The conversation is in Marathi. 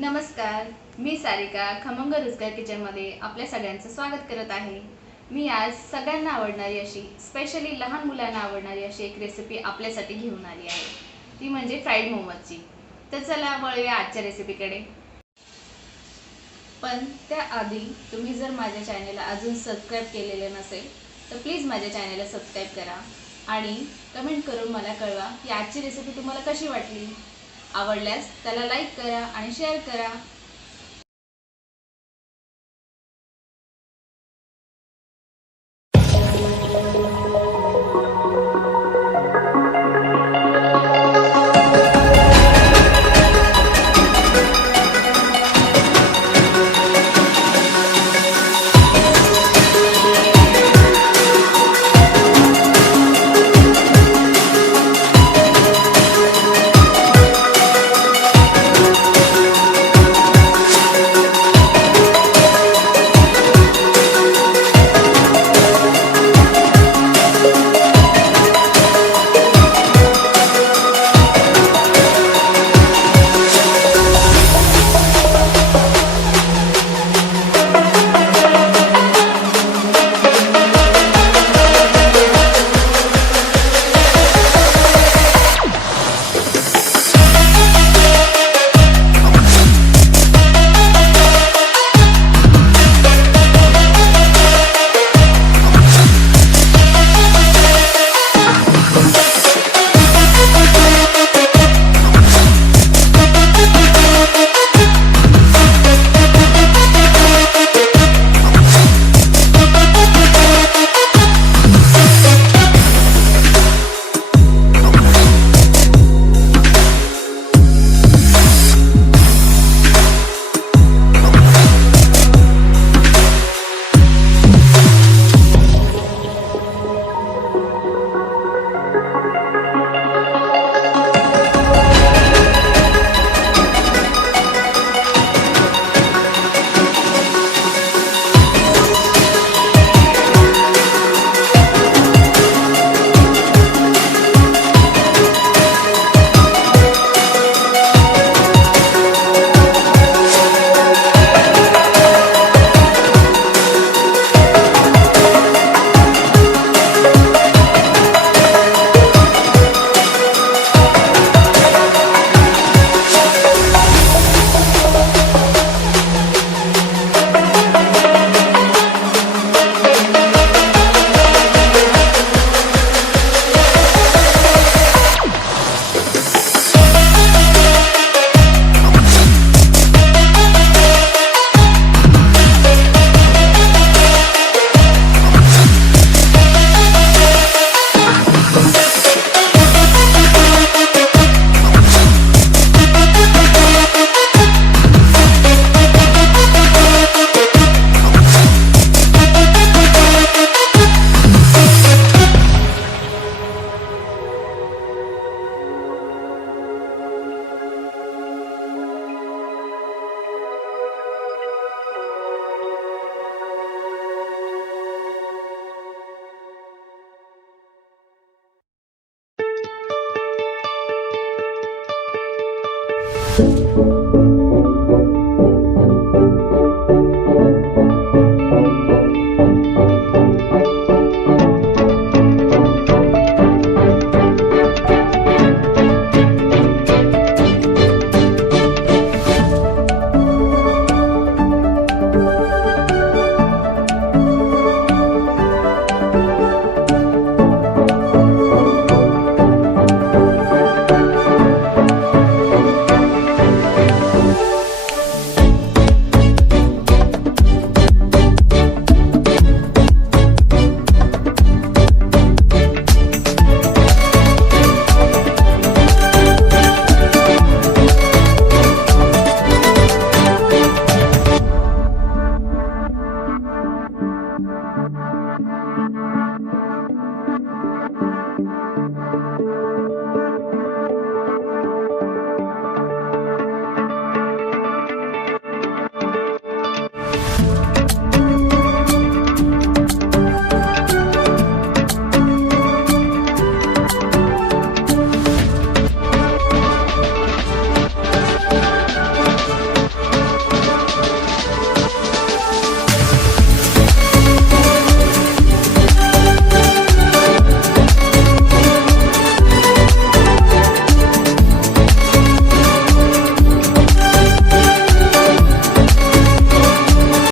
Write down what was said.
नमस्कार, मी सारिका खमंग रुचकर किचनमध्ये आपल्या सगळ्यांचं स्वागत करत आहे। मी आज सगळ्यांना आवडणारी अशी स्पेशली लहान मुलांना आवडणारी अशी एक रेसिपी आपल्यासाठी घेऊन आली आहे। ती म्हणजे फ्राईड मोमोजची। तर चला वळूया आजच्या रेसिपीकडे। पण त्याआधी तुम्ही जर माझ्या चॅनलला अजून सबस्क्राइब केलेले नसेल तर प्लीज माझ्या चॅनलला सबस्क्राइब करा आणि कमेंट करून मला कळवा की आजची रेसिपी तुम्हाला कशी वाटली। आवडल्यास त्याला लाईक करा आणि शेअर करा।